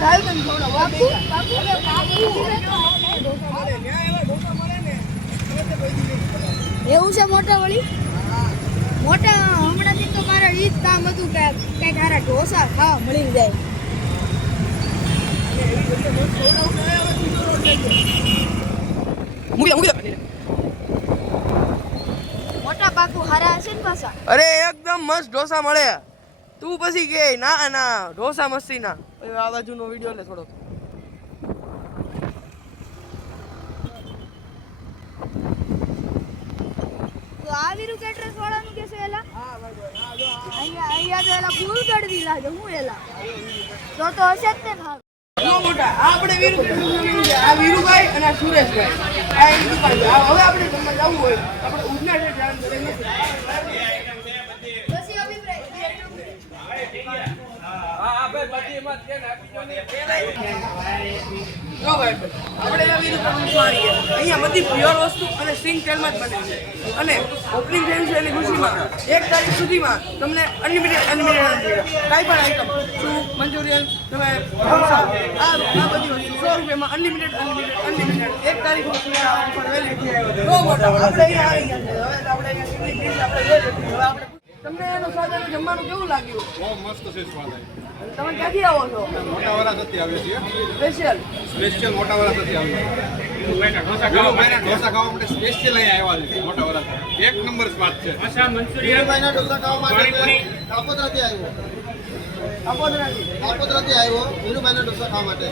હાલ તને થોડા બાપુ એવું છે મોટા વળી મોટા હમણાંથી તો મારા ઈ જ કામ હતું કે કંઈક હારા ઢોસા ખાવા મળી જાય. મોટા બાપુ હારા હશે ને પાછા? અરે એકદમ મસ્ત ઢોસા મળે. તું પછી કે ના ના ઢોસા મસ્તી ના. આ બાજુનો વિડીયો લે થોડો. તો આ વીરુ કેટરસ વાળાનું કે છે એલા? હા ભાઈ અહીંયા તો એલા ફૂલ કરી લાગે હું એલા તો હશે જ ને હા. મોટા આપણે આ વીરુભાઈ અને આ સુરેશભાઈ આ એક દુકાન છે. હવે આપણે જમવા જવું હોય આપણે ઉધના છે ધ્યાન કરીને પછી અભિપ્રાય જો ભાઈ આપણે આ વીરુભાઈ અહીંયા બધી પ્યોર વસ્તુ અને સિંગ તેલમાં જ બને છે અને ઓપનિંગ થયું છે એની ખુશીમાં 1 તારીખ સુધીમાં તમને અનલિમિટેડ કાંઈ પણ આઈટમ સૂપ મંચુરિયન તમે ઢોસા આ બધી વસ્તુ 100 રૂપિયામાં અનલિમિટેડ 1 તારીખ સુધી આ ઓફર વેલી બહુ મોટા આપણે અહીંયા આવી ગયા છે. હવે આપણે અહીંયા આપણે લઈ લીધી. હવે આપણે તમને એનો સ્વાદ અને જમવાનું કેવું લાગ્યું? બહુ મસ્ત છે સ્વાદ. તમે ક્યાંથી આવો છો? મોટા વરાસથી આવીએ છીએ. સ્પેશિયલ મોટા વરાસથી આવીએ છીએ. ઢોસા ખાવા માટે સ્પેશિયલ અહીંયા આવ્યા છે મોટા વરાસ. એક નંબર સ્વાદ છે. વીરુભાઈના ઢોસા ખાવા માટે કાપોદ્રાથી આવ્યો. વીરુભાઈના ઢોસા ખાવા માટે